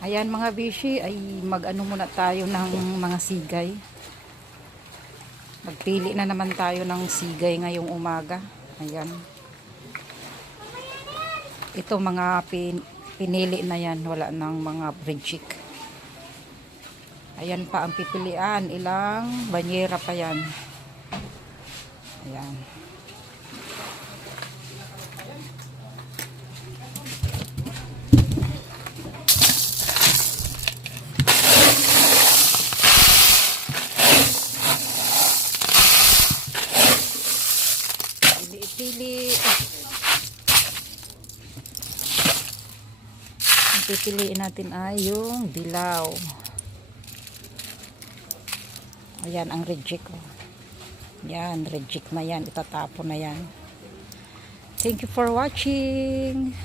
Ayan mga bishi, ay mag-ano muna tayo ng mga sigay. Magpili na naman tayo ng sigay ngayong umaga. Ayan. Ito mga pinili na yan, wala nang mga bridgik. Ayan pa ang pipilian, ilang banyera pa yan. Ayan. Pili. Ang pipiliin natin ay yung dilaw. Ayan ang reject. Yan, reject na yan. Itatapon na yan. Thank you for watching.